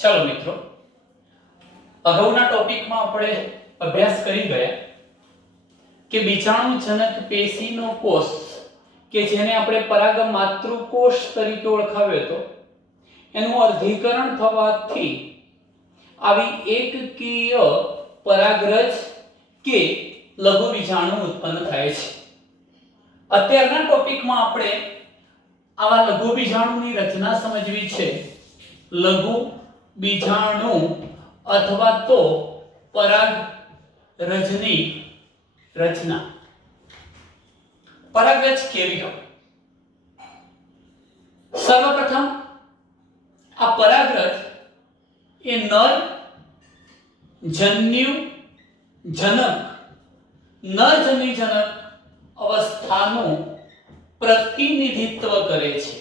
चलो मित्रों, अगाउना टॉपिकમાં આપણે અભ્યાસ કરી ગયા કે બીજાણુજનક પેશીનો કોષ કે જેને આપણે પરાગ માતૃકોષ તરીકે ઓળખાવ્યો હતો એનું અર્ધીકરણ થવાથી આવી એકકીય પરાગરજ કે લઘુ બીજાણુ ઉત્પન્ન થાય છે। અત્યારના ટોપિકમાં આપણે આવા લઘુ બીજાણુની રચના સમજવી છે। લઘુ बीजाणु अथवा तो परागरजनी रचना। परागरज केवी हो? सर्वप्रथम आ परागरज ए नर जन्यु जनक अवस्थानु प्रतिनिधित्व करे छे।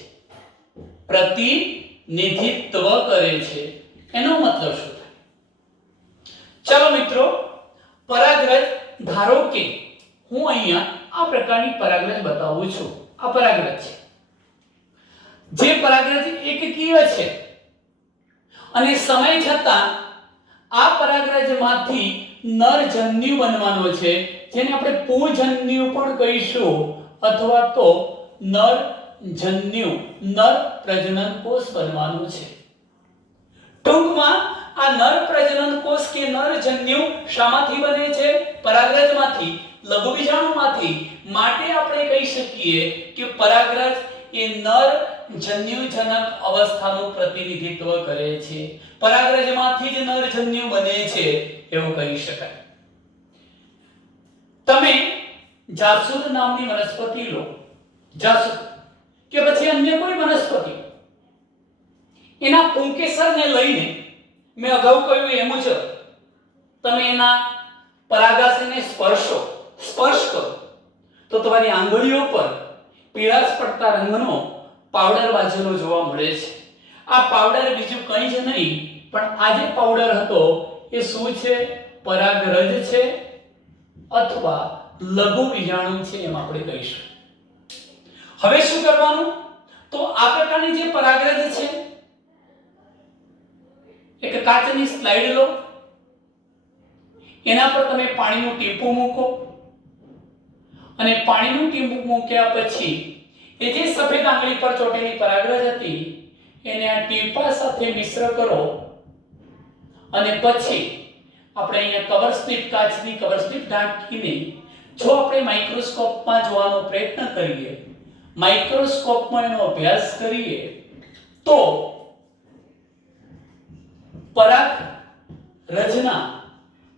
प्रतिनिधित्व करे छे एनो मतलब શું થાય? चलो मित्रों, परागरज धारो के હું અહીંયા આ પ્રકારની પરાગરજ બતાવું છું। આ પરાગરજ છે જે પરાગરજ એકકીય છે અને સમય જતાં આ પરાગરજમાંથી નરજન્યુ બનવાનો છે જેને આપણે પુંજન્યુ પણ કહીશું અથવા તો નરજન્યુ નર પ્રજનન કોષ બનવાનું છે। ટૂંકમાં આ નર પ્રજનન કોષ કે નરજન્યુ શામાંથી બને છે? પરાગરજમાંથી, લઘુ બીજાણુમાંથી। માટે આપણે કહી શકીએ કે પરાગરજ એ નર જન્યુજનક અવસ્થાનું પ્રતિનિધિત્વ કરે છે। પરાગરજમાંથી જ નરજન્યુ બને છે એવું કહી શકાય। તમે જાસૂદ નામની વનસ્પતિ લો, જાસૂદ કે પછી અન્ય કોઈ વનસ્પતિ, એના પુંકેસરને લઈને મેં અગાઉ કહ્યું એ મુજબ તમે એના પરાગાશયને સ્પર્શ કરો તો તમારી આંગળીઓ પર પીળાશ પડતા રંગનો પાવડર બાજુનો જોવા મળે છે। આ પાવડર બીજું કંઈ જ નહીં પણ આ જે પાવડર હતો એ શું છે? પરાગરજ છે અથવા લઘુ બીજાણુ છે એમ આપણે કહીશું। હવે શું કરવાનું? તો આ પ્રકારની જે પરાગરજ છે एक काचनी स्लाइड लो, एना पर तमे पाणीनुं टीपું મૂકો અને પાણીનું ટીપું મૂક્યા પછી એ જે સફેદ આંગળી પર ચોટેલી પરાગરજ હતી એને આ ટીપા સાથે મિશ્ર કરો અને પછી આપણે અહીંયા કવર સ્લિપ, કાચની કવર સ્લિપ ઢાંકીને જો આપણે માઇક્રોસ્કોપમાં જોવાનો પ્રયત્ન કરીએ, માઇક્રોસ્કોપમાં એનો અભ્યાસ કરીએ તો પરાગરજના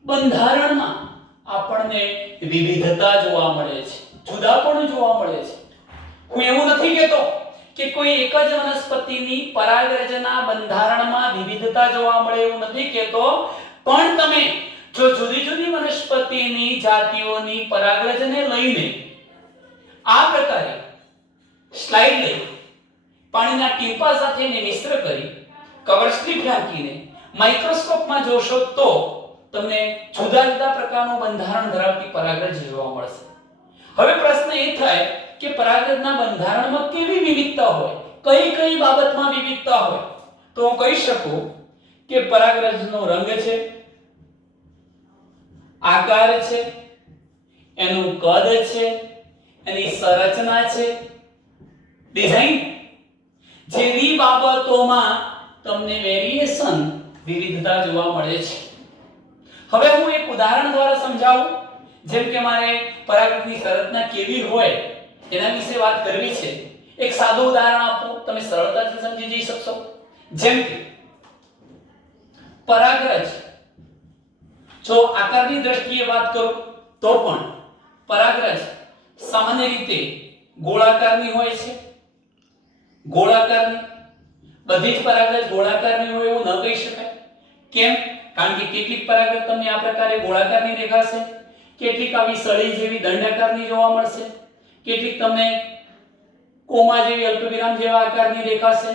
બંધારણમાં આપણને વિવિધતા જોવા મળે છે, જુદાપણું જોવા મળે છે। હું એવું નથી કહેતો કે કોઈ એક જ વનસ્પતિની પરાગરજના બંધારણમાં વિવિધતા જોવા મળે એવું નથી કહેતો, પણ તમે જો જુદી જુદી વનસ્પતિની જાતિઓની પરાગરજને લઈને આ પ્રકારે સ્લાઇડ લઈ પાણીના ટીપા સાથે એને મિશ્ર કરી કવર સ્લિપ ઢાંકીને માઇક્રોસ્કોપમાં જોશો તો તમને જુદા જુદા પ્રકારનું બંધારણ ધરાવતી પરાગરજ જોવા મળશે। હવે પ્રશ્ન એ થાય કે પરાગરજના બંધારણમાં કેવી વિવિધતા હોય, કઈ કઈ બાબતમાં વિવિધતા હોય? તો હું કહી શકું કે પરાગરજનો રંગ છે, આકાર છે, એનું કદ છે, એની સંરચના છે, ડિઝાઇન જેવી બાબતોમાં તમને વેરિએશન વિવિધતા જોવા મળે છે। હવે હું એક ઉદાહરણ દ્વારા સમજાવું। જેમ કે મારે પરાગરજની સંરચના કેવી હોય એના વિશે વાત કરવી છે। એક સાદું ઉદાહરણ આપો, તમે સરળતાથી સમજી જઈ શકશો। જેમ કે પરાગરજ જો આકારની દ્રષ્ટિએ વાત કરું તો પણ પરાગરજ સામાન્ય રીતે ગોળાકારની હોય છે। ગોળાકારની બધી જ પરાગરજ ગોળાકારની હોય એવું ન કહી શકાય। કેમ? કારણ કે કેટલીક પરાગરજ તમને આ પ્રકારે ગોળાકારની દેખાશે, કેટલીક આવી સળી જેવી દંડાકારની જોવા મળશે, કેટલીક તમને કોમા જેવી અલ્પવિરામ જેવા આકારની દેખાશે,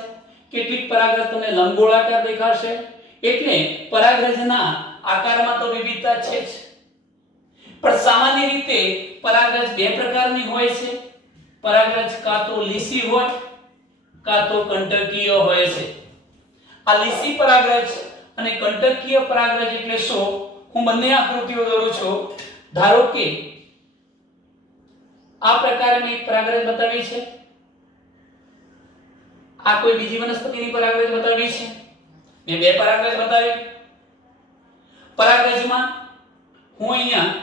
કેટલીક પરાગરજ તમને લંબગોળાકાર દેખાશે। એટલે પરાગરજના આકારમાં તો વિવિધતા છે જ, પણ સામાન્ય રીતે પરાગરજ બે પ્રકારની હોય છે। પરાગરજ કાં તો લીસી હોય કાં તો કંટકીય હોય છે। આ લીસી પરાગરજ અને કંટકીય પરાગરજ એટલે શું? હું બંને આકૃતિઓ દોરું છું. ધારો કે આ પ્રકારની પરાગરજ બતાવી છે, આ કોઈ બીજી વનસ્પતિની પરાગરજ બતાવી છે, મેં બે પરાગરજ બતાવી. પરાગરજમાં હું અહીંયા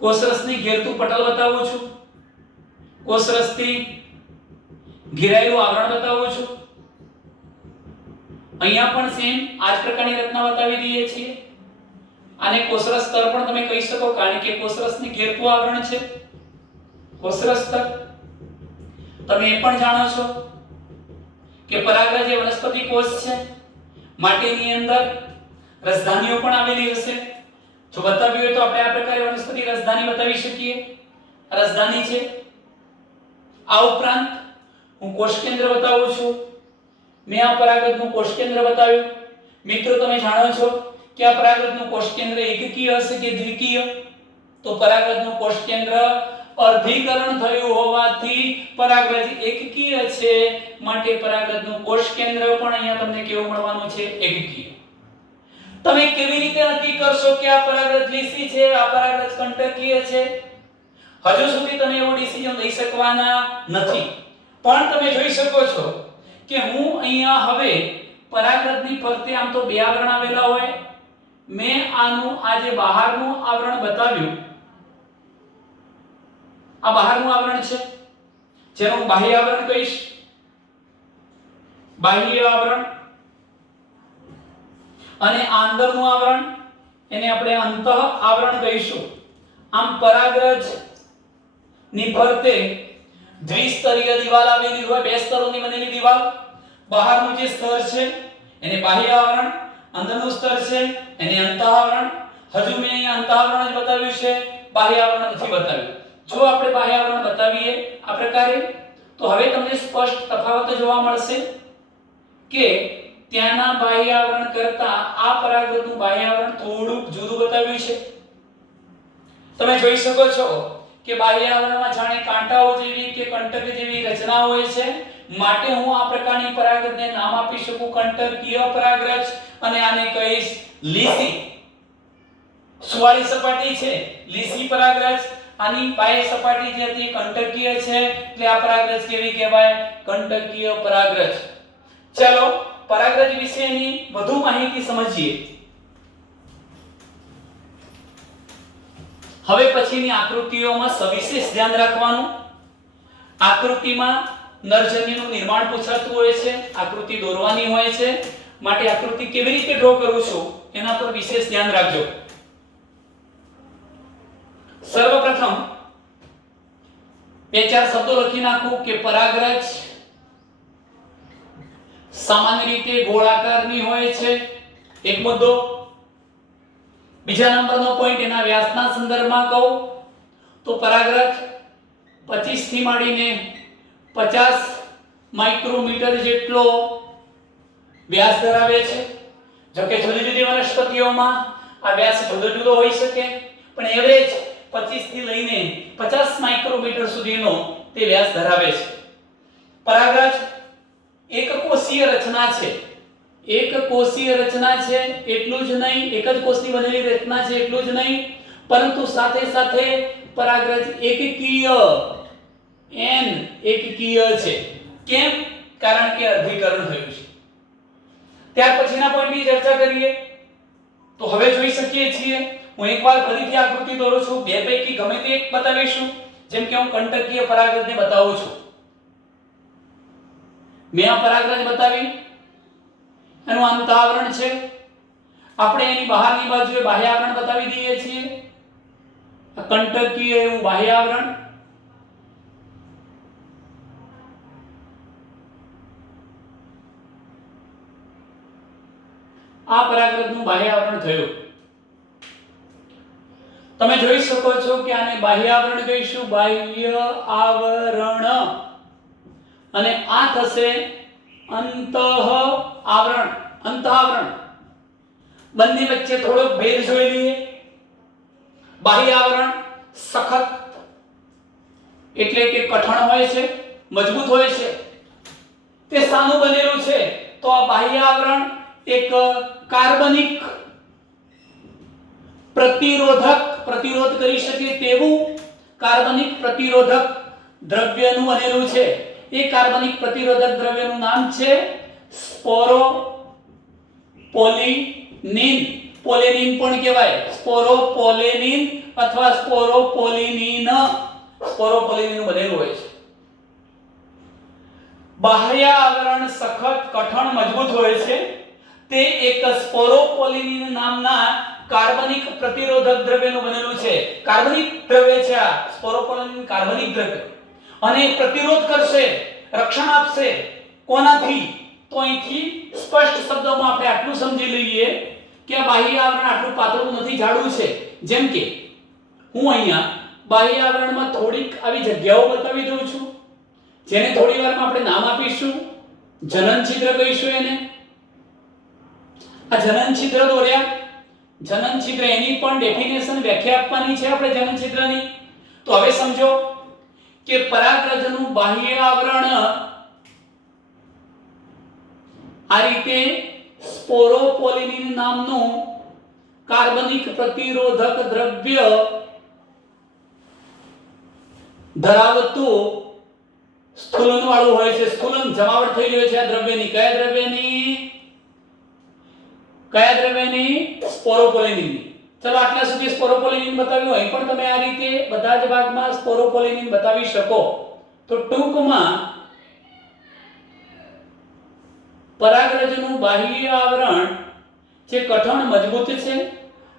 કોષરસની ઘેરતું પટલ બતાવું છું, કોષરસથી ઘેરાયેલું આવરણ બતાવું છું. અહીંયા પણ સેમ આ જ પ્રકારની રચના બતાવી દઈએ છીએ. આને કોષરસ સ્તર પણ તમે કહી શકો, કારણ કે કોષરસની ઘેરતું આવરણ છે કોષરસ સ્તર. તમે એ પણ જાણો છો કે પરાગરજ એ વનસ્પતિ કોષ છે, માટીની અંદર રસધાનીઓ પણ આવેલી હશે. જો બતાવ્યું હોય તો આપણે આ પ્રકારે વનસ્પતિ રસધાની બતાવી શકીએ. રસધાની છે. આ ઉપરાંત હું કોષ કેન્દ્ર બતાવું છું. મેં આ પરાગરજનું કોષ કેન્દ્ર બતાવ્યું. મિત્રો તમે જાણો છો કે આ પરાગરજનું કોષ કેન્દ્ર એકકીય હશે કે દ્વિકીય? તો પરાગરજનું કોષ કેન્દ્ર અર્ધીકરણ થયું હોવાથી પરાગરજ એકકીય છે, માટે પરાગરજનું કોષ કેન્દ્ર પણ અહીંયા તમને કેવું મળવાનું છે? એકકીય. તમે કેવી રીતે નક્કી કરશો કે આ પરાગરજ લીસી છે, આ પરાગરજ કંટકીય છે? હજુ સુધી તમે એવો ડિસિઝન લઈ શકવાના નથી, પણ તમે જોઈ શકો છો કે હું અહીંયા હવે પરાગરજની ફરતે આમ તો બે આવરણ આવેલા હોય, મેં આનું આ જે બહારનું આવરણ બતાવ્યું, આ બહારનું આવરણ છે જેનું હું બાહ્ય આવરણ કહીશ. બાહ્ય આવરણ. અને આ અંદરનું આવરણ એને આપણે અંતઃ આવરણ કહીશું. આમ પરાગરજ ની ફરતે દ્વિસ્તરીય દિવાલ આવેલી હોય, બે સ્તરોની બનેલી દિવાલ. બહારનું જે સ્તર છે એને બાહ્ય આવરણ, અંદરનું સ્તર છે એને અંતઃ આવરણ. હજુ મેં અહીંયા અંતઃ આવરણ જ બતાવ્યું છે, બાહ્ય આવરણ નથી બતાવ્યું. જો આપણે બાહ્ય આવરણ બતાવીએ આ પ્રકારે, તો હવે તમને સ્પષ્ટ તફાવત જોવા મળશે કે ત્યાંના બાહ્ય આવરણ કરતા આ પરાગરજનું બાહ્ય આવરણ થોડુંક જુદું બતાવ્યું છે. તમે જોઈ શકો છો કે બાહ્ય આવરણમાં જાણે કાંટાઓ જેવી કે કંટક જેવી રચના હોય છે, માટે હું આ પ્રકારની પરાગરજને નામ આપી શકું કંટકીય પરાગરજ, અને આને કહીશ લીસી. સુવાળી સપાટી છે લીસી પરાગરજ, આની બાહ્ય સપાટી જે હતી કંટકીય છે, એટલે આ પરાગરજ કેવી કહેવાય? કંટકીય પરાગરજ. ચાલો પરાગરજ વિશેની વધુ માહિતી સમજીએ. હવે પછીની આકૃતિઓમાં સવિશેષ ધ્યાન રાખવાનું. આકૃતિમાં નરજન્યુનું નિર્માણ પૂછાતું હોય છે, આકૃતિ દોરવાની હોય છે, માટે આકૃતિ કેવી રીતે ડ્રો કરું છું એના પર વિશેષ ધ્યાન રાખજો. સર્વપ્રથમ બે ચાર શબ્દો લખી નાખું કે પરાગરજ સામાન્ય રીતે ગોળાકારની હોય છે, એક મુદ્દો. બીજા નંબરનો પોઈન્ટ એના વ્યાસના સંદર્ભમાં કહું તો પરાગરજ 25 થી માંડીને 50 માઇક્રોમીટર જેટલો વ્યાસ ધરાવે છે. જો કે જુદી જુદી વનસ્પતિઓમાં આ વ્યાસ જુદો જુદો હોઈ શકે, પણ એવરેજ 25 થી લઈને 50 માઇક્રોમીટર સુધીનો તે વ્યાસ ધરાવે છે. પરાગરજ એકકોષીય રચના છે. એકકોષીય રચના છે એટલું જ નહીં, એક જ કોષની બનેલી રચના છે એટલું જ નહીં, પરંતુ સાથે સાથે પરાગરજ એકકીય એકકીય છે. કેમ? કારણ કે અર્ધીકરણ થયું છે. ત્યાર પછીના પોઈન્ટની ચર્ચા કરીએ તો હવે જોઈ શકીએ છીએ, હું એકવાર ફરીથી આકૃતિ દોરું છું, બે પૈકી ગમે તે એક બતાવીશું. જેમ કે હું કંટકીય પરાગરજને બતાવું છું. મેં આ પરાગરજ બતાવી, એનું અંત આવરણ છે. આપણે એની બહારની બાજુએ બાહ્ય આવરણ બતાવી દઈએ છીએ, કંટકીય એવું બાહ્ય આવરણ. આ પરાગરજનું બાહ્ય આવરણ થયું. તમે જોઈ શકો છો કે આને બાહ્ય આવરણ કહીશું, બાહ્ય આવરણ, અને આ થશે અંતઃ આવરણ. અંતઃ આવરણ બંને વચ્ચે થોડો ભેદ જોઈ લઈએ. બાહ્ય આવરણ સખત એટલે કે કઠણ હોય છે, મજબૂત હોય છે, શાનું બનેલું છે? તો આ બાહ્ય આવરણ એક કાર્બનિક પ્રતિરોધ કરી શકે તેવું કાર્બનિક પ્રતિરોધક દ્રવ્યનું બનેલું છે. એ કાર્બનિક પ્રતિરોધક દ્રવ્યનું નામ છે સ્પોરોપોલિનિન. પોલેનિન પણ કહેવાય, સ્પોરોપોલેનિન અથવા સ્પોરોપોલિનિન. સ્પોરોપોલિનિન બનેલું હોય છે. બાહ્ય આવરણ સખત, કઠણ, મજબૂત હોય છે. તે એક સ્પોરોપોલિનિન નામના કાર્બનિક પ્રતિરોધક દ્રવ્યનું બનેલું છે. કાર્બનિક દ્રવ્ય છે આ સ્પોરોપોલિનિન, કાર્બનિક દ્રવ્ય. અને પ્રતિરોધ કરશે, રક્ષણ આપશે. કોનાથી? તો અહીંથી સ્પષ્ટ શબ્દોમાં આપણે આટલું સમજી લઈએ કે આ બાહ્ય આવરણ આટલું પાતળું નથી, જાડું છે. જેમ કે હું અહીંયા બાહ્ય આવરણમાં થોડીક આવી જગ્યાઓ બતાવી દઉં છું, જેને થોડી વારમાં આપણે નામ આપીશું, જનન છિદ્ર કહીશું એને. આ જનન છિદ્ર દોર્યા. જનન છિદ્ર એની પણ ડેફિનેશન, વ્યાખ્યા આપવાની છે આપણે જનન છિદ્રની. તો હવે સમજો કે પરાગરજનું બાહ્ય આવરણ આ રીતે સ્પોરોપોલિનિન નામનું કાર્બનિક પ્રતિરોધક દ્રવ્ય ધરાવતું સ્થૂલન વાળું હોય છે. સ્થૂલન, જમાવટ થઈ રહ્યો છે આ દ્રવ્યની. કયા દ્રવ્યની? સ્પોરોપોલિનિનની. ચલો આટલા સુધી સ્પોરોપોલિનિન બતાવ્યું. અહીં પણ તમે આ રીતે બધા જ ભાગમાં સ્પોરોપોલિનિન બતાવી શકો. તો ટૂંકમાં પરાગરજનું બાહ્ય આવરણ જે કઠણ, મજબૂત છે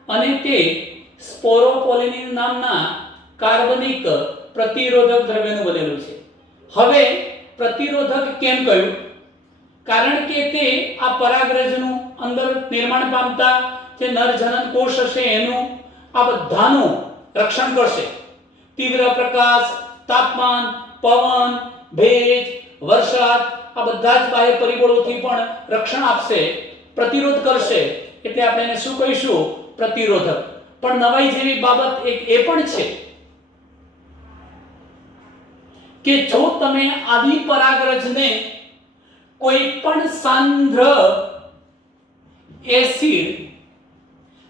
અને તે સ્પોરોપોલિનિન નામના કાર્બનિક પ્રતિરોધક દ્રવ્યનું બનેલું છે. હવે પ્રતિરોધક કેમ કહ્યું? કારણ કે તે આ પરાગરજનું અંદર નિર્માણ પામતા જે નરજનન કોષ હશે એનું આ બધાનું રક્ષણ કરશે. તીવ્ર પ્રકાશ, તાપમાન, પવન, ભેજ, વરસાદ આ બધા જ બાહ્ય પરિબળોથી પણ રક્ષણ આપશે, પ્રતિરોધ કરશે. એટલે આપણે એને શું કહીશું? પ્રતિરોધક. પણ નવાઈ જેવી બાબત એક એ પણ છે કે જો તમે આવી પરાગરજને કોઈ પણ સાંદ્ર એસિડ,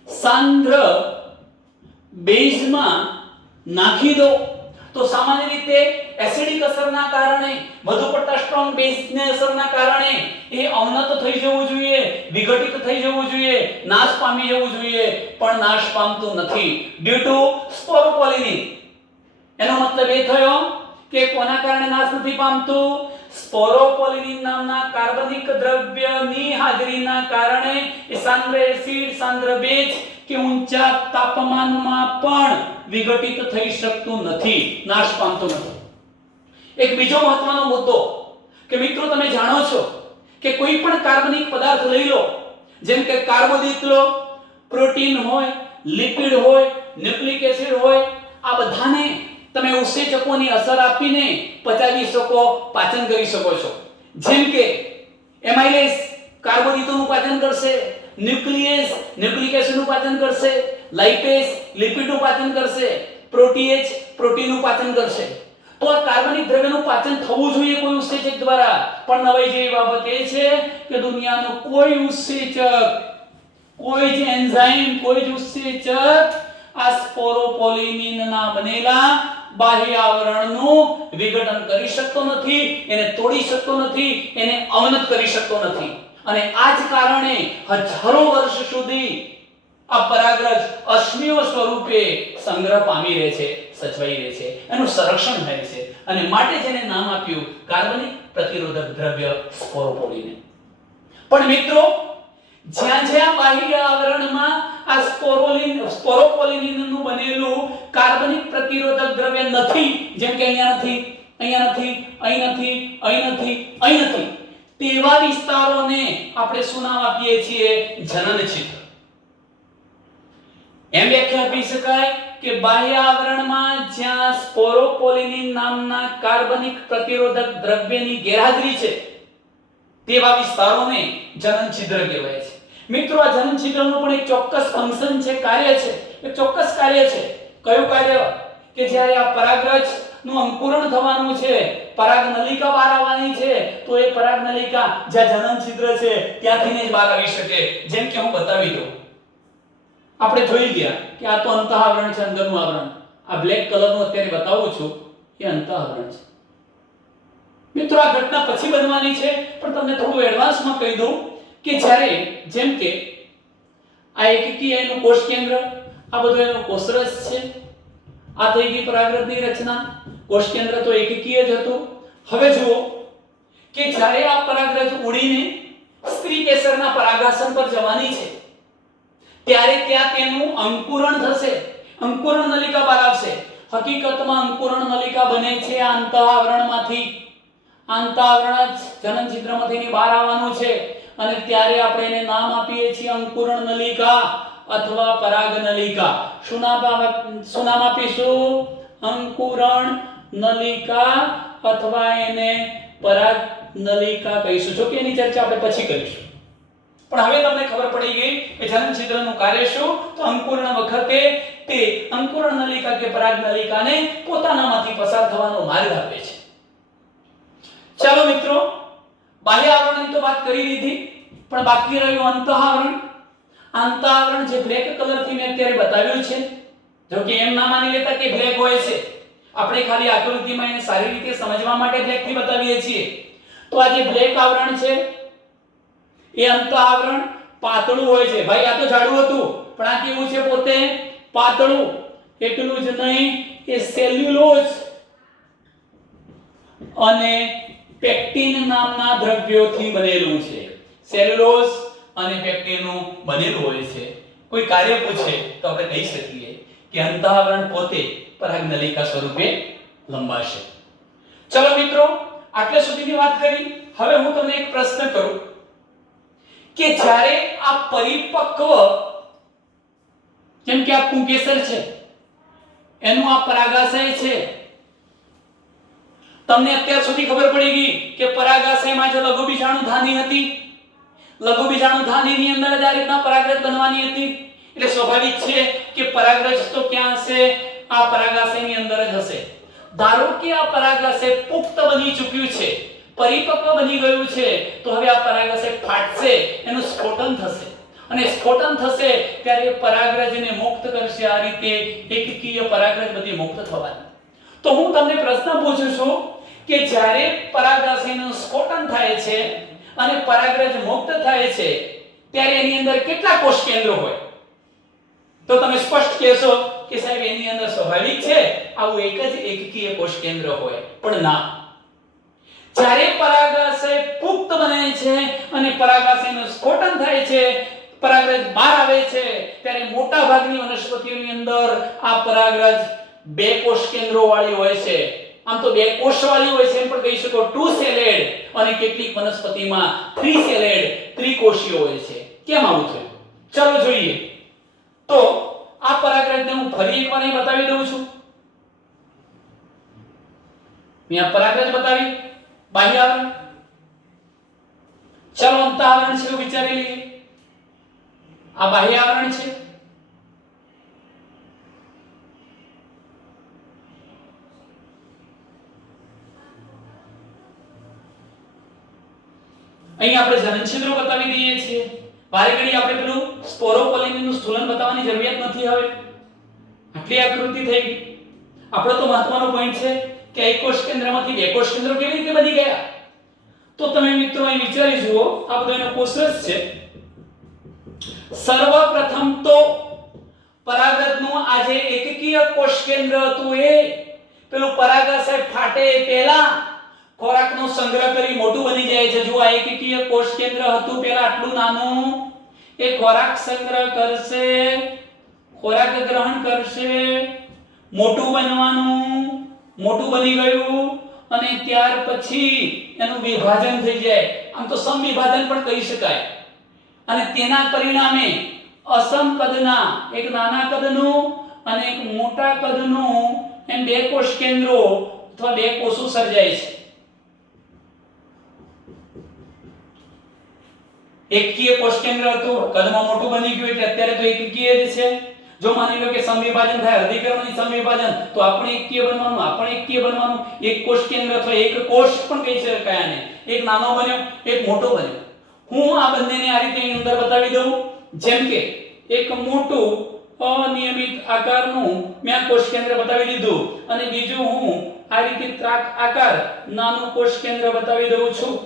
સાંદ્ર બેઝમાં નાખી દો તો સામાન્ય રીતે એસિડિક અસરના કારણે, વધુ પડતા સ્ટ્રોંગ બેઝની અસરના કારણે એ અવનત થઈ જવું જોઈએ, વિઘટિત થઈ જવું જોઈએ, નાશ પામી જવું જોઈએ. પણ નાશ પામતું નથી ડ્યુ ટુ સ્પોરોપોલિનિન. એનો મતલબ એ થયો કે કોના કારણે નાશ નથી પામતું? સ્પોરોપોલિનિન નામના કાર્બનિક દ્રવ્યની હાજરીના કારણે એ સાંદ્ર એસિડ, સાંદ્ર બેઝ કે ઊંચા તાપમાનમાં પણ વિઘટિત થઈ શકતું નથી, નાશ પામતું નથી. એક બીજો મહત્વનો મુદ્દો કે મિત્રો તમે જાણો છો કે કોઈ પણ કાર્બનિક પદાર્થ લઈ લો, જેમ કે કાર્બોદિત લો, પ્રોટીન હોય, લિપિડ હોય, ન્યુક્લિક એસિડ હોય, આ બધાને તમે ઉત્સેચકોની અસર આપીને પચાવી શકો, પાચન કરી શકો છો. જેમ કે એમાઇલેસ કાર્બોદિતોનું પાચન કરશે, ન્યુક્લિયસ ન્યુક્લિક એસિડનું પાચન કરશે, લાઇપેઝ લિપિડનું પાચન કરશે, પ્રોટીએચ પ્રોટીનનું પાચન કરશે. તો આ કાર્બનિક દ્રવ્યનું પાચન થવું જોઈએ કોઈ ઉત્સેચક દ્વારા. પણ નવાઈ જેવી બાબત એ છે કે દુનિયાનો કોઈ ઉત્સેચક, કોઈ જ એન્ઝાઇમ, કોઈ જ ઉત્સેચક આ સ્પોરોપોલિનિનના બનેલા બાહ્ય આવરણનું વિઘટન કરી શકતો નથી, એને તોડી શકતો નથી, એને અવનત કરી શકતો નથી. અને આ જ કારણે હજારો વર્ષ સુધી આ પરાગરજ અશ્મિઓ સ્વરૂપે સંગ્રહ પામી રહે છે, સચવાઈ રહે છે, એનું સંરક્ષણ થાય છે. અને માટે જેને નામ આપ્યું કાર્બનિક પ્રતિરોધક દ્રવ્ય સ્પોરોપોલિનિન. પણ મિત્રો જ્યાં જ્યાં બાહ્ય આવરણમાં આ સ્પોરોપોલિનિનનું બનેલું કાર્બનિક પ્રતિરોધક દ્રવ્ય નથી, જેમ કે અહીંયા નથી, અહીંયા નથી, અહીં નથી, અહીં નથી, અહીં નથી, તેવા વિસ્તારોને આપણે શું નામ આપીએ છીએ? જનન છિદ્ર. એમ વ્યાખ્યા આપી શકાય કે બાહ્ય આવરણમાં જ્યાં સ્પોરોપોલિનિન નામના કાર્બનિક પ્રતિરોધક દ્રવ્યની ગેરહાજરી છે તેવા વિસ્તારોને જનન છિદ્ર કહેવાય છે. મિત્રો આ જનન છિદ્રનું પણ એક ચોક્કસ ફંક્શન છે, કાર્ય છે, એક ચોક્કસ કાર્ય છે. કયું કાર્ય? કે જ્યારે આ પરાગરજ નું અંકુરણ થવાનું છે, પરાગ નલિકા બહાર આવવાની છે, તો એ પરાગ નલિકા જ્યાં જનન છિદ્ર છે ત્યાંથી જ બહાર આવી શકે. જેમ કે હું બતાવી દઉં. આપણે જોઈ ગયા કે આ તો અંતઃઆવરણ છે, અંદરનું આવરણ. આ બ્લેક કલરનું અત્યારે બતાવું છું એ અંતઃઆવરણ છે. મિત્રો આ ઘટના પછી બનવાની છે, પણ તમને થોડું એડવાન્સમાં કહી દઉં કે જ્યારે જેમ કે આ એકકીય એનું કોષ કેન્દ્ર, આ બધું એનું કોષરસ છે. આ થઈ ગઈ પરાગરજની રચના. કોષ કેન્દ્ર તો એકકીય જ હતું. હવે જુઓ કે જ્યારે આ પરાગરજ ઉડીને સ્ત્રી કેસરના પરાગાસન પર જવાની છે ત્યારે ત્યાં તેનું અંકુરણ થશે, અંકુરણ નલિકા બહાર આવશે. હકીકતમાં અંકુરણ નલિકા બને છે આ અંતઃઆવરણમાંથી. અંતઃઆવરણ જ જનન છિદ્રમાંથી બહાર આવવાનું છે અને ત્યારે આપણે એને નામ આપીએ છીએ અંકુરણ નલિકા અથવા પરાગ નલિકા. શું નામ આપીશું? અંકુરણ નલિકા અથવા એને પરાગ નલિકા કહીશું. જો કે એની ચર્ચા આપણે પછી કરીશું. પણ હવે તમને ખબર પડી ગઈ કે જનન છિદ્રનું કાર્ય શું? તો અંકુરણ વખતે તે અંકુરણ નલિકા કે પરાગ નલિકાને પોતાનામાંથી પસાર થવાનો માર્ગ આપે છે. ચાલો મિત્રો, બાહ્ય આવરણની તો વાત કરી દીધી, પણ બાકી રહ્યું અંતઃઆવરણ. અંતઃઆવરણ જે બ્લેક કલરથી મેં અત્યારે બતાવ્યું છે, જો કે એમ ના માની લેતા કે બ્લેક હોય છે, આપણે ખાલી આકૃતિમાં એને સારી રીતે સમજવા માટે બ્લેક થી બતાવીએ છીએ. તો આ જે બ્લેક આવરણ છે એ અંતઃઆવરણ પાતળું હોય છે. ભાઈ આ તો જાડું હતું, પણ આ કેવું છે? પોતે પાતળું. એટલું જ નહીં, એ સેલ્યુલોઝ અને પેક્ટિન નામના દ્રવ્યોથી બનેલું છે. સેલ્યુલોઝ અને પેક્ટિનનું બનેલું હોય છે. કોઈ કાર્ય પૂછે તો આપણે કહી શકીએ કે અંતઃઆવરણ પોતે પરાગ નલિકા સ્વરૂપે લંબાશે. ચલો મિત્રો, આટલે સુધીની વાત કરી. હવે હું તમને એક પ્રશ્ન કરું કે જ્યારે આ પરિપક્વ, જેમ કે આ પુંકેસર છે, એનું આ પરાગાશય છે, તમને અત્યાર સુધી ખબર પડી ગઈ કે પરાગાશયમાં જે લઘુ બીજાણુધાની હતી, લઘુ બીજાણુધાનીની અંદર જ આ રીતના પરાગરજ બનવાની હતી. એટલે સ્વાભાવિક છે કે પરાગરજ તો ક્યાં હશે? આ પરાગાશયની અંદર જ હશે. ધારો કે આ પરાગાશય પુખ્ત બની ચૂક્યું છે, પરિપક્વ બની ગયું છે, તો હવે આ પરાગાશય ફાટશે, એનું સ્ફોટન થશે અને સ્ફોટન થશે ત્યારે પરાગરજને મુક્ત કરશે. આ રીતે એકકીય પરાગરજ બધી મુક્ત થવાની. તો હું તમને પ્રશ્ન પૂછું છું કે જ્યારે પરાગાશયનું સ્ફોટન થાય છે અને પરાગરજ મુક્ત થાય છે ત્યારે એની અંદર કેટલા કોષ કેન્દ્રો હોય? તો તમે સ્પષ્ટ કહેશો કે સાહેબ એની અંદર સ્વાભાવિક છે આવું એક જ એકકીય કોષ કેન્દ્ર હોય. પણ ના, જ્યારે પરાગાશય પુખ્ત બને છે અને પરાગાશયનું સ્ફોટન થાય છે, પરાગરજ બહાર આવે છે, ત્યારે મોટા ભાગની વનસ્પતિઓની અંદર આ પરાગરજ બે કોષ કેન્દ્રો વાળી હોય છે. આમ તો બે કોષ વાળી હોય છે એમ પણ કહી શકો, ટુ સેલેડ, અને કેટલીક વનસ્પતિમાં થ્રી સેલેડ, ત્રિકોષીય હોય છે. કેમ આવું થયું? ચાલો જોઈએ. તો આ પરાગરજને હું ફરી એકવાર અહીં બતાવી દઉં છું. મેં આ પરાગરજ બતાવી, બાહ્ય આવરણ. ચાલો અંતઃઆવરણ છે એવું વિચારી લઈએ. આ બાહ્ય આવરણ છે. અહીં આપણે જનન છિદ્રો બતાવી દઈએ છીએ. વારે ઘડી આપણે પેલું સ્પોરોપોલિનનું સ્થૂલન બતાવવાની જરૂરિયાત નથી. હવે આટલી આકૃતિ થઈ ગઈ. આપણો તો મહત્વનો પોઈન્ટ છે કે એક કોષ કેન્દ્રમાંથી બે કોષ કેન્દ્રો કેવી રીતે બની ગયા. તો તમે મિત્રો અહીં વિચારી જુઓ, આ બધો એનો કોષરસ છે. સર્વપ્રથમ તો પરાગરજનું આ જે એકકીય કોષ કેન્દ્ર હતું એ પેલું પરાગાશય ફાટે પહેલા ખોરાકનો સંગ્રહ કરી મોટું બની જાય છે. જો આ એકકીય કોષ કેન્દ્ર હતું પહેલા આટલું નાનું, એ ખોરાક સંગ્રહ કરશે, ખોરાક ગ્રહણ કરશે, મોટું બનવાનું, મોટું બની ગયું અને ત્યાર પછી એનું વિભાજન થઈ જાય. આમ તો સમવિભાજન પણ કહી શકાય. અને તેના પરિણામે અસમ કદના, એક નાના કદનું અને એક મોટા કદનું, એમ બે કોષ કેન્દ્રો અથવા બે કોષો સર્જાય છે. એકકીય કોષ કેન્દ્ર હતું, કદમાં મોટું બની ગયું એટલે અત્યારે તો એકકીય જ છે. જો માની લો કે સમવિભાજન થાય અર્ધીકરણની સમવિભાજન તો આપણે એકકીય બનવાનું એક કોષ કેન્દ્ર અથવા એક કોષ પણ કહી શકાય આને એક નાનો બન્યો એક મોટો બન્યો હું આ બંનેને આ રીતે અંદર બતાવી દઉં જેમ કે એક મોટું અનિયમિત આકારનું મેં આ કોષ કેન્દ્ર બતાવી દીધું અને બીજું હું આ રીતે ત્રાક આકાર નાનું કોષ કેન્દ્ર બતાવી દઉં છું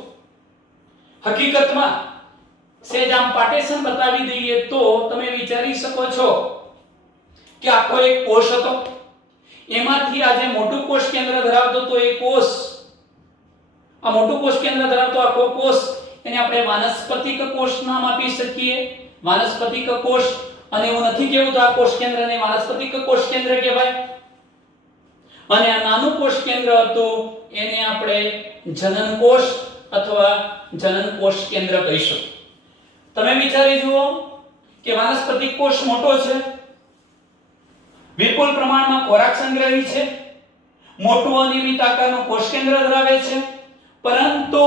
હકીકતમાં સેજ આમ પાર્ટીશન બતાવી દઈએ તો તમે વિચારી શકો છો કે આખો એક કોષ હતો એમાંથી આ જે મોટું કોષ કેન્દ્ર ધરાવતો તો એ કોષ આ મોટું કોષ કેન્દ્ર ધરાવતો આખો કોષ એને આપણે વાનસ્પતિક કોષ નામ આપી શકીએ વાનસ્પતિક કોષ અને એવું નથી કહેવું તો આ કોષ કેન્દ્રને વાનસ્પતિક કોષ કેન્દ્ર કહેવાય અને આ નાનું કોષ કેન્દ્ર હતું એને આપણે જનન કોષ અથવા જનન કોષ કેન્દ્ર કહીશું તમે વિચારી જુઓ કે વાનસ્પતિક કોષ મોટો છે વિપુલ પ્રમાણમાં ખોરાક સંગ્રહી છે મોટું અનિયમિત આકારનું કોષ કેન્દ્ર ધરાવે છે પરંતુ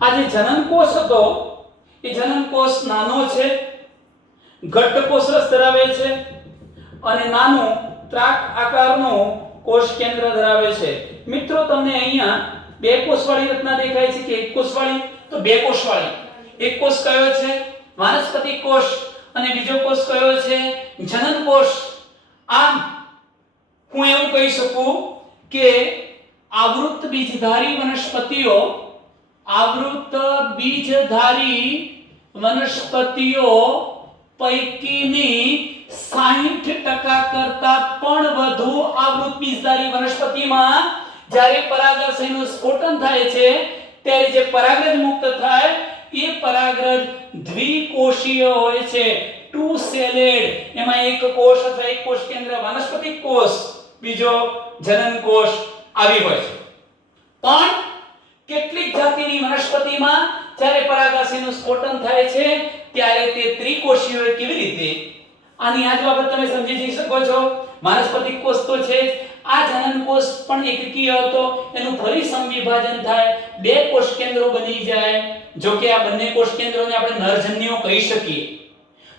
આ જે જનન કોષ હતો એ જનન કોષ નાનો છે ઘટ્ટ કોષરસ ધરાવે છે અને નાનું ત્રાક આકારનું કોષ કેન્દ્ર ધરાવે છે મિત્રો તમને અહીંયા બે કોષવાળી રચના દેખાય છે કે એક કોષવાળી તો બે કોષવાળી એક કોષ કયો છે વાનસ્પતિક કોષ અને બીજો કોષ કયો છે જનન કોષ આમ હું એવું કહી શકું કે આવૃત બીજધારી વનસ્પતિઓ પૈકીની 60% કરતા પણ વધુ આવૃત બીજધારી વનસ્પતિમાં જ્યારે પરાગાશયનું સ્ફોટન થાય છે ત્યારે જે પરાગરજ મુક્ત થાય એ પરાગરજ દ્વિકોષીય હોય છે ટુ સેલેડ એમાં એક કોષ અથવા એક કોષ કેન્દ્ર વાનસ્પતિક કોષ બીજો જનન કોષ આવી હોય છે પણ કેટલીક જાતિની વનસ્પતિમાં જ્યારે પરાગાશયનું સ્ફોટન થાય છે ત્યારે તે ત્રિકોષીય હોય કેવી રીતે આની આ જ બાબત તમે સમજી જઈ શકો છો વાનસ્પતિક કોષ તો છે જ આ જનન કોષ પણ એકકીય હતો એનું ફરી સમવિભાજન થાય બે કોષ કેન્દ્રો બની જાય જો કે આ બંને કોષ કેન્દ્રોને આપણે નરજન્યો કહી શકીએ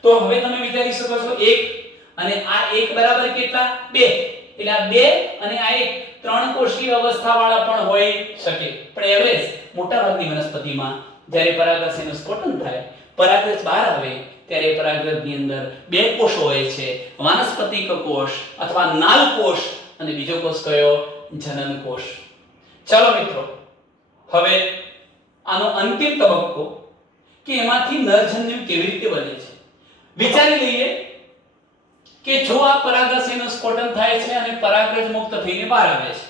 તો હવે તમે વિચારી શકો છો એક અને આ એક બરાબર કેટલા બે એટલે આ બે અને આ એક ત્રણ કોષીય અવસ્થાવાળા પણ હોઈ શકે પણ એવરેજ મોટા ભાગની વનસ્પતિમાં જ્યારે પરાગાશયનું સ્ફોટન થાય પરાગરજ બહાર આવે ત્યારે પરાગરજની અંદર બે કોષો હોય છે વાનસ્પતિક કોષ અથવા નાલ કોષ અને બીજો કોષ કયો જનન કોષ ચાલો મિત્રો હવે આનો અંતિમ તબક્કો કે એમાંથી નરજન્યુ કેવી રીતે બને છે વિચારી લઈએ કે જો આ પરાગાશયનું સ્ફોટન થાય છે અને પરાગરજ મુક્ત થઈને બહાર આવે છે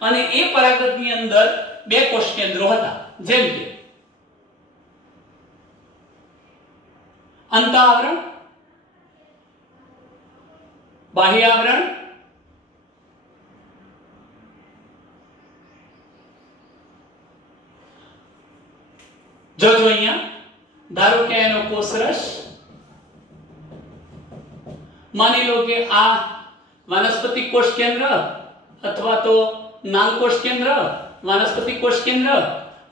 અને એ પરાગરજની અંદર બે કોષ કેન્દ્રો હતા જેમ કે અંતઃઆવરણ બાહ્ય આવરણ જોજો અહીંયા ધારો કે એનો કોષરસ માની લો કે આ વાનસ્પતિક કોષ કેન્દ્ર અથવા તો નાલ કોષ કેન્દ્ર વાનસ્પતિક કોષ કેન્દ્ર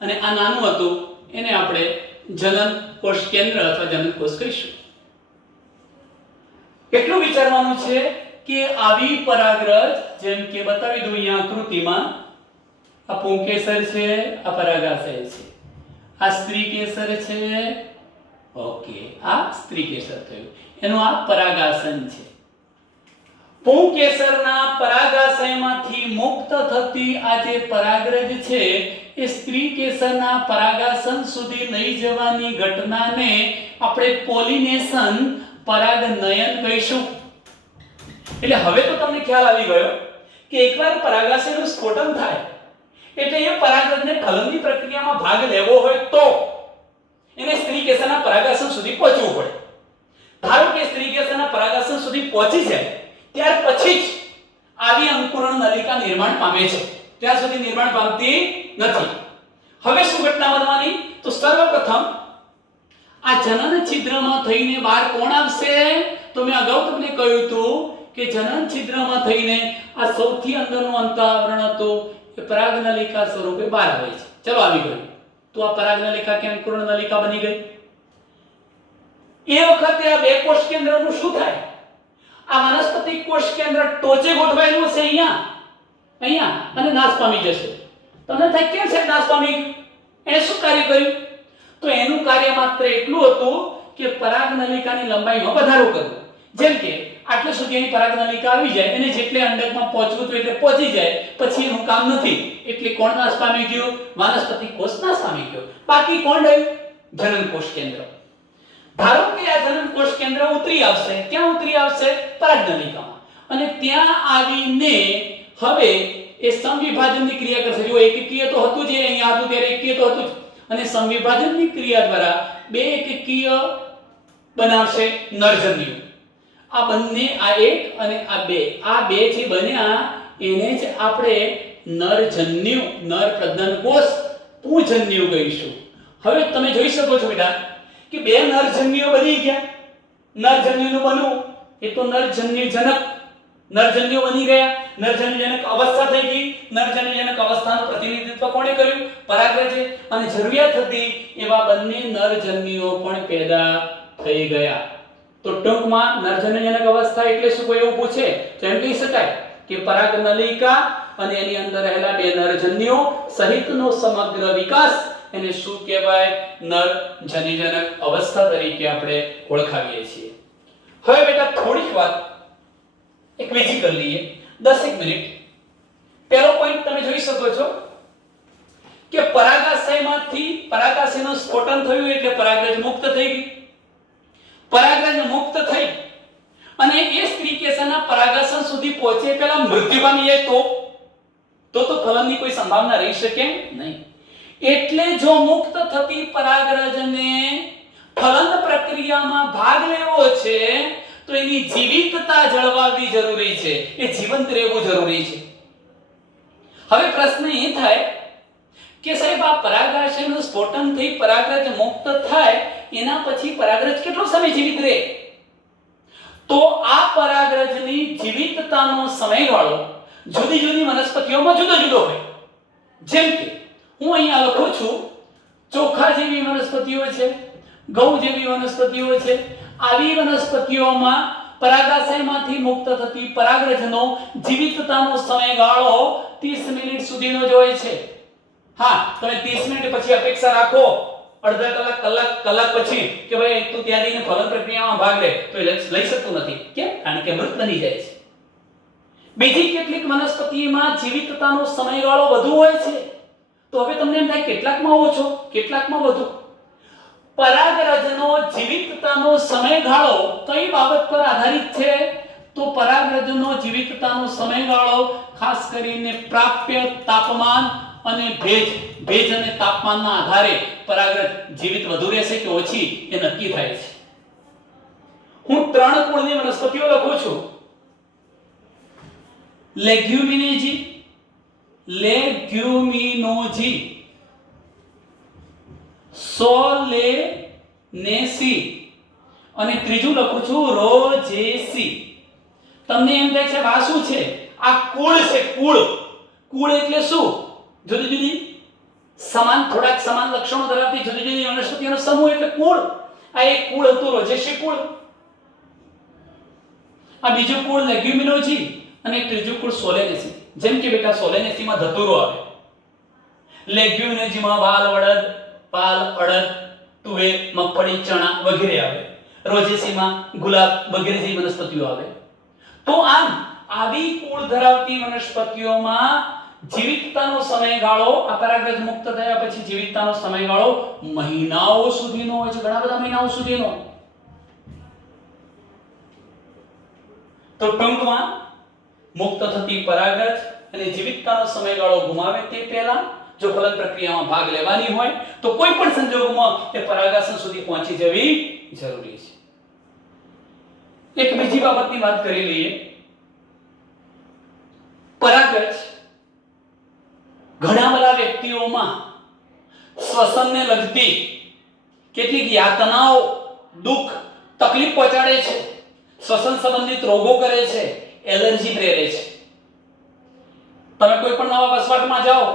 અને આ નાનું હતું એને આપણે જનન કોષ કેન્દ્ર અથવા જનન કોષ કહીશું એટલું વિચારવાનું છે કે આવી પરાગરજ જેમ કે બતાવી દઉં અહીંયા આકૃતિમાં આ પુંકેસર છે આ પરાગાશય છે આ સ્ત્રી કેસર છે ઓકે આ સ્ત્રી કેસર થયું એનું આ પરાગાસન છે પુંકેસરના પરાગાશયમાંથી મુક્ત થતી આ જે પરાગરજ છે એ સ્ત્રી કેસરના પરાગાસન સુધી લઈ જવાની ઘટનાને આપણે પોલિનેશન પરાગનયન કહીશું એટલે હવે તો તમને ખ્યાલ આવી ગયો કે એકવાર પરાગાશયનું સ્ફોટન થાય એટલે એ પરાગરજને ફલનની પ્રક્રિયામાં ભાગ લેવો હોય તો એને સ્ત્રી કેસરના પરાગાસન સુધી પહોંચવું પડે ધારો કે સ્ત્રી કેસરના પરાગાસન સુધી પહોંચી જાય ત્યાર પછી જ આવી અંકુરણ નલિકા નિર્માણ પામે છે ત્યાં સુધી નિર્માણ પામતી નથી હવે શું ઘટના બનવાની તો સર્વપ્રથમ આ જનન છિદ્રમાં થઈને બહાર કોણ આવશે તો મેં અગાઉ તમને કહ્યું હતું કે જનન છિદ્રમાં થઈને આ સૌથી અંદરનું અંતઃઆવરણ હતું એ પરાગનલિકા સ્વરૂપે બહાર આવે છે ચલો આવી ગયું તો આ પરાગનલિકા કે અંકુરણ નલિકા બની ગઈ એ વખતે આ બે કોષ કેન્દ્રનું શું થાય? આ વનસ્પતિ કોષ કેન્દ્ર ટોચે ગોઠવાયેલું છે અહીંયા અને નાશ પામી જશે. તમને થાય કેમ છે નાશ પામી ગયું? એને શું કાર્ય કર્યું? તો એનું કાર્ય માત્ર એટલું હતું કે પરાગનલિકાની લંબાઈમાં વધારો કરવો. જેમ કે આટલે સુધી એની પરાગનલિકા આવી જાય, એને જેટલે અંડકમાં પહોંચવું તો એટલે પહોંચી જાય, પછી એનું કામ નથી, એટલે કોણ નાશ પામી ગયું? વનસ્પતિ કોષ નાશ પામી ગયો. બાકી કોણ રહ્યું? જનન કોષ કેન્દ્ર. ધારો કે આ જનન કોષ કેન્દ્ર ઉતરી આવશે. ક્યાં ઉતરી આવશે? પરાગનલિકામાં. અને ત્યાં આવીને હવે એ સમવિભાજનની ક્રિયા કરશે. જો એકકીય તો હતું જે અહીંયા હતું ત્યારે એકકીય તો હતું જ, અને સમવિભાજનની ક્રિયા દ્વારા બે એકકીય બનાવશે નરજન્યુ. આ બંને, આ એક અને આ બે જે બન્યા એને જ આપણે નરજન્યુ, નર પ્રજનન કોષ, પૂજન્યુ કહીશું. હવે તમે જોઈ શકો છો બેટા કે બે નરજન્યુઓ બની ગયા. નરજન્યુનું બનવું એ તો નરજન્યુઓ બની ગયા. નરજન્યુજનક અવસ્થા થઈ ગઈ. નરજન્યુજનક અવસ્થાનું પ્રતિનિધિત્વ કોણે કર્યું? પરાગરજે. અને જરૂરિયાત હતી એવા બંને નરજન્યુઓ પણ પેદા થઈ ગયા. તો ટૂંકમાં નરજન્યુજનક અવસ્થા એટલે શું? કોઈ એવું પૂછે તો એમ કહી શકાય કે પરાગનલિકા અને એની અંદર રહેલા બે નરજન્યુઓ સહિતનો સમગ્ર વિકાસ એને શું કહેવાય? નરજન્યુજનક અવસ્થા તરીકે આપણે ઓળખાવીએ છીએ. હવે બેટા થોડીક વાત એક બીજી કરી લઈએ, 10 મિનિટ. પહેલો પોઈન્ટ તમે જોઈ શકો છો કે પરાગાશયનું સ્ફોટન થયું એટલે પરાગરજ મુક્ત થઈ ગઈ. પરાગરજ મુક્ત થઈ અને એ સ્ત્રી કેસરના પરાગાશય સુધી પહોંચે પહેલા મૃત્યુ પામી જાય તો ફલનની કોઈ સંભાવના રહી શકે નહીં. એટલે જો મુક્ત થતી પરાગરજને ફલન પ્રક્રિયામાં ભાગ લેવો છે તો એની જીવિતતા જળવાવી જરૂરી છે. એ જીવંત રહેવું જરૂરી છે. હવે પ્રશ્ન એ થાય કે સાહેબ આ પરાગાશયનું સ્ફોટન થઈ પરાગરજ મુક્ત થાય એના પછી પરાગરજ કેટલો સમય જીવિત રહે? તો આ પરાગરજની જીવિતતાનો સમયગાળો જુદી જુદી વનસ્પતિઓમાં જુદો જુદો હોય. જેમ કે હું અહીંયા લખું છું ચોખા જેવી વનસ્પતિઓ છે, ઘઉં જેવી વનસ્પતિઓ છે. આવી વનસ્પતિઓમાં પરાગાશયમાંથી મુક્ત થતી પરાગરજનો જીવિતતાનો સમયગાળો 30 મિનિટ સુધીનો જ હોય છે. હા, તમે 30 મિનિટ પછી અપેક્ષા રાખો, અડધા કલાક પછી કે ભાઈ તું ત્યાં જઈને ફલન પ્રક્રિયામાં ભાગ લે, તો એ લઈ શકતું નથી. કેમ? કારણ કે મૃત બની જાય છે. બીજી કેટલીક વનસ્પતિમાં જીવિતતાનો સમયગાળો વધુ હોય છે. તો હવે તમને એમ થાય કેટલાકમાં ઓછો, કેટલાકમાં વધુ. પરાગરજનો જીવિતતાનો સમયગાળો કઈ બાબત પર આધારિત છે? તો પરાગરજનો જીવિતતાનો સમયગાળો ખાસ કરીને પ્રાપ્ય તાપમાન અને ભેજ અને તાપમાનના આધારે પરાગરજ જીવિત વધુ રહેશે કે ઓછી એ નક્કી થાય છે. હું 3 કુળની વનસ્પતિઓ લખું છું. લેગ્યુમિનોજી, સોલેનેસી અને ત્રીજું લખું છું રોજેસી. તમને એમ થાય છે આ શું છે? આ કુળ છે. કુળ એટલે શું? જુદી જુદી થોડાક સમાન લક્ષણો ધરાવતી જુદી જુદી વનસ્પતિઓનો સમૂહ એટલે કુળ. આ એક કુળ હતું રોજેસી કુળ. આ બીજું કુળ લેગ્યુમિનોજી અને ત્રીજું કુળ સોલેનેસી. જેમ કે બેટા સોલેનેસીમાં ધતુરો આવે, લેગ્યુમિનોજીમાં વાલ, અડદ, તુવેર, મગફળી, ચણા વગેરે આવે. રોજેસીમાં ગુલાબ વગેરે જેવી વનસ્પતિઓ આવે. તો આમ આવી કુળ ધરાવતી વનસ્પતિઓમાં જીવિતતાનો સમયગાળો આ પરાગરજ મુક્ત થયા પછી જીવિતતાનો સમયગાળો મહિનાઓ સુધીનો હોય છે. ઘણા બધા મહિનાઓ સુધીનો. તો ટૂંકમાં મુક્ત થતી પરાગરજ અને જીવિતતાનો સમયગાળો ગુમાવે તે પહેલા જો ફલન પ્રક્રિયામાં ભાગ લેવાની હોય તો કોઈ પણ સંજોગોમાં એ પરાગાશય સુધી પહોંચી જવી જરૂરી છે. એક બીજી બાબતની વાત કરી લઈએ. પરાગરજ ઘણા બધા વ્યક્તિઓમાં શ્વસનને લગતી કેટલીક યાતનાઓ, દુઃખ, તકલીફ પહોંચાડે છે. શ્વસન સંબંધિત રોગો કરે છે, એલર્જી પ્રેરે છે. તમે કોઈ પણ નવા વસવાટમાં જાઓ,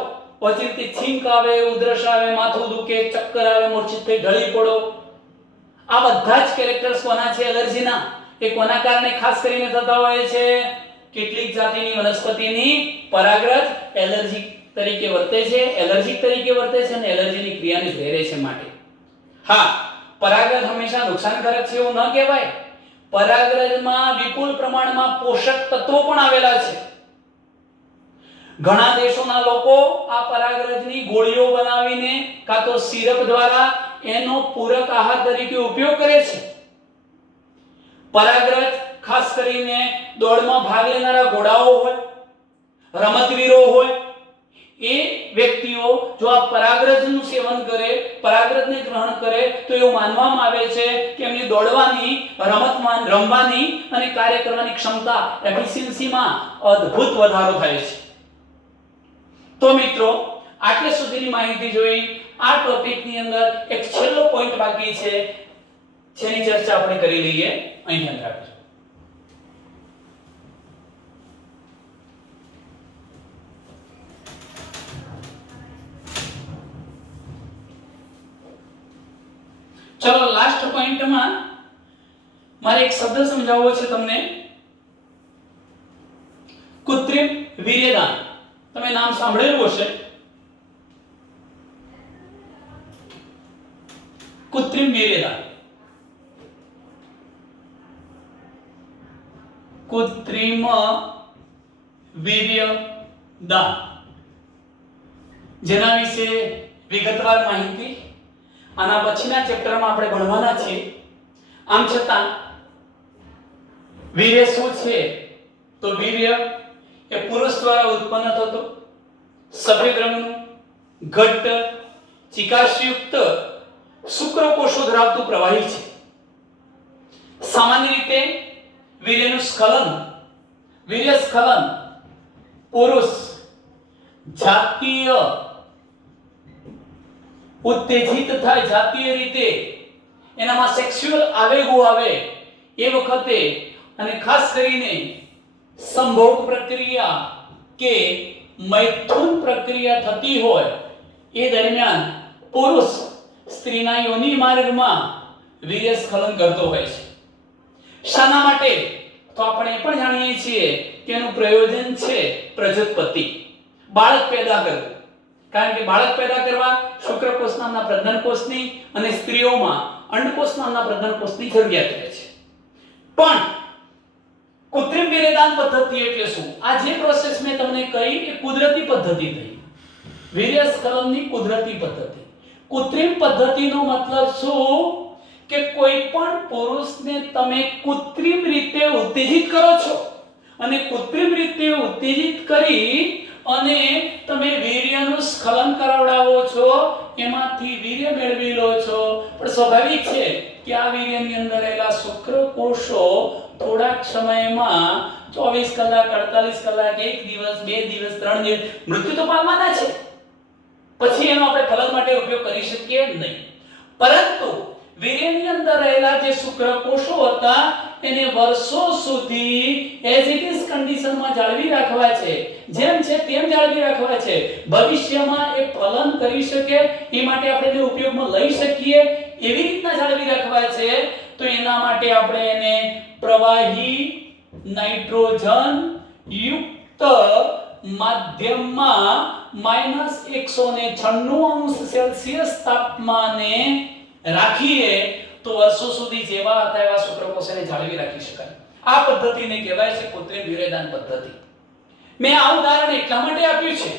પછી છીંક આવે, ઉધરસ આવે, માથું દુખે, ચક્કર આવે, મૂર્છિત થઈ ઢળી પડો, આ બધા જ કેરેક્ટર્સ કોના છે એલર્જીના? એ કોના કારણે ખાસ કરીને થતા હોય છે? કેટલીક જાતિની વનસ્પતિની પરાગરજ એલર્જી તરીકે વર્તે છે, એલર્જીક તરીકે વર્તે છે અને એલર્જીની ક્રિયાને પ્રેરે છે માટે. હા, પરાગરજ હંમેશા નુકસાનકારક છે એવું ન કહેવાય. પરાગરજમાં વિપુલ પ્રમાણમાં પોષક તત્વો પણ આવેલા છે. ઘણા દેશોના લોકો આ પરાગરજની ગોળીઓ બનાવીને કાં તો સિરપ દ્વારા એનો પૂરક આહાર તરીકે ઉપયોગ કરે છે. પરાગરજ ખાસ કરીને દોડમાં ભાગ લેનારા ઘોડાઓ હોય, રમતવીરો હોય, એ વ્યક્તિઓ જો આ પરાગરજનું સેવન કરે, પરાગરજને ગ્રહણ કરે તો એવું માનવામાં આવે છે કે એમની દોડવાની, રમવાની અને કાર્ય કરવાની ક્ષમતા, એફિશિયન્સીમાં અદ્ભુત વધારો થાય છે. તો મિત્રો, આટલે સુધીની માહિતી જોઈ. આ ટોપિકની અંદર એક છેલ્લો પોઈન્ટ બાકી છે જેની ચર્ચા આપણે કરી લઈએ. અહીં ધ્યાન રાખજો. ચલો, લાસ્ટ પોઈન્ટમાં મારે એક શબ્દ સમજાવવો છે તમને. કૃત્રિમ વીર્યદાન. તમે નામ સાંભળેલું હશે. કૃત્રિમ વીર્યદાન. કૃત્રિમ વીર્યદાન, જેના વિશે વિગતવાર માહિતી આના પછીના ચેપ્ટરમાં આપણે ભણવાના છીએ. આમ છતાં વીર્ય શું છે? તો વીર્ય એ પુરુષ દ્વારા ઉત્પન્ન થતો સફેદ રંગનું ઘટ્ટ ચિકાસયુક્ત શુક્રકોષો ધરાવતું પ્રવાહી છે. સામાન્ય રીતે વીર્ય સ્ખલન પુરુષ જાતીય ઉત્તેજિત થાય, જાતીય રીતે એનામાં સેક્સ્યુઅલ આવેગો આવે એ વખતે, અને ખાસ કરીને સંભોગ પ્રક્રિયા કે મૈથુન પ્રક્રિયા થતી હોય એ દરમિયાન પુરુષ સ્ત્રીના યોનિ માર્ગમાં વીર્યસ્ખલન કરતો હોય છે. શાના માટે? તો આપણે પણ જાણીએ છીએ કે એનું પ્રયોજન છે પ્રજોત્પત્તિ, બાળક પેદા કરવું. કારણ કે બાળક પેદા કરવા શુક્રકોષ નામના પ્રજનનકોષની અને સ્ત્રીઓમાં અંડકોષ નામના પ્રજનનકોષની જરૂરિયાત રહે છે. પણ કૃત્રિમ વીર્યદાન પદ્ધતિ એટલે શું? આ જે પ્રોસેસ મેં તમને કહી એ કુદરતી પદ્ધતિ થઈ, વીર્યસ્ખલનની કુદરતી પદ્ધતિ. કૃત્રિમ પદ્ધતિનો મતલબ શું? કે કોઈ પણ પુરુષને તમે કૃત્રિમ રીતે ઉત્તેજિત કરો છો અને કૃત્રિમ રીતે ઉત્તેજિત કરી અને તમે વીર્યનું સ્ખલન કરાવડાવો છો, એમાંથી વીર્ય મેળવી લો છો. પણ સ્વાભાવિક છે કે આ વીર્યની અંદર રહેલા શુક્રકોષો થોડાક સમયમાં 24 કલાક, 48 કલાક, 1 દિવસ, 2 દિવસ, 3 દિવસ મૃત્યુ તો પામવાના છે. પછી એનો આપણે ફલન માટે ઉપયોગ કરી શકીએ નહીં. પરંતુ વીર્યની અંદર રહેલા જે શુક્રકોષો હતા એને વર્ષો સુધી એઝ ઇટ ઇઝ કન્ડિશનમાં જાળવી રાખવા છે, જેમ છે તેમ જાળવી રાખવા છે. ભવિષ્યમાં એ ફલન કરી શકે એ માટે આપણે એને ઉપયોગમાં લઈ શકીએ એવી રીતના જાળવી રાખવા છે. તો એના માટે આપણે એને પ્રવાહી નાઇટ્રોજન યુક્ત માધ્યમમાં -196 તાપમાને રાખીએ તો વર્ષો સુધી જેવા હતા એવા શુક્રકોષને જાળવી રાખી શકાય. આ પદ્ધતિને કહેવાય છે કૃત્રિમ વીર્યદાન પદ્ધતિ. મેં આ ઉદાહરણ એટલા માટે આપ્યું છે,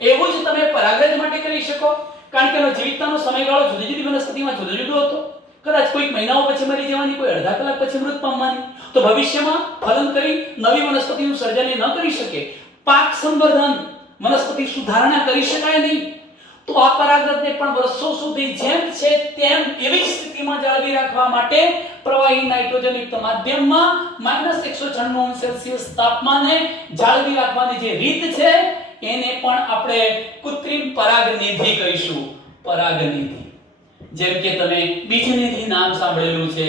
એવું જ તમે પરાગરજ માટે કરી શકો, કારણ કે એનો જીવિતતાનો સમયગાળો જુદી જુદી વનસ્પતિમાં જુદો જુદો હતો. કદાચ કોઈક મહિનાઓ પછી મરી જવાની, કોઈ અડધા કલાક પછી મૃત પામવાની. તો ભવિષ્યમાં ફલન કરી નવી વનસ્પતિનું સર્જન ન કરી શકે, પાક સંવર્ધન, વનસ્પતિ સુધારણા કરી શકાય નહીં. તો આ પરાગરજને પણ વર્ષો સુધી જેમ છે તેમ એવી સ્થિતિમાં જાળવી રાખવા માટે પ્રવાહી નાઇટ્રોજન યુક્ત માધ્યમમાં -196 તાપમાને જાળવી રાખવાની જે રીત છે એને પણ આપણે કૃત્રિમ પરાગનિધિ કહીશું. પરાગનિધિ, જેમ કે તમે બીજનિધિ નામ સાંભળેલું છે,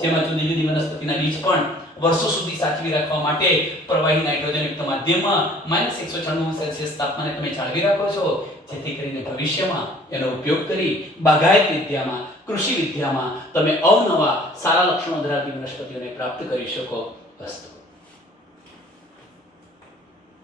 જેમાં જુદી જુદી વનસ્પતિના બીજ પણ વર્ષો સુધી સાચવી રાખવા માટે પ્રવાહી નાઇટ્રોજનયુક્ત માધ્યમમાં -196 તાપમાને તમે જાળવી રાખો છો, જેથી કરીને ભવિષ્યમાં એનો ઉપયોગ કરી બાગાયત વિદ્યામાં, કૃષિ વિદ્યામાં તમે અવનવા સારા લક્ષણો ધરાવતી વનસ્પતિઓને પ્રાપ્ત કરી શકો. અસ્તુ.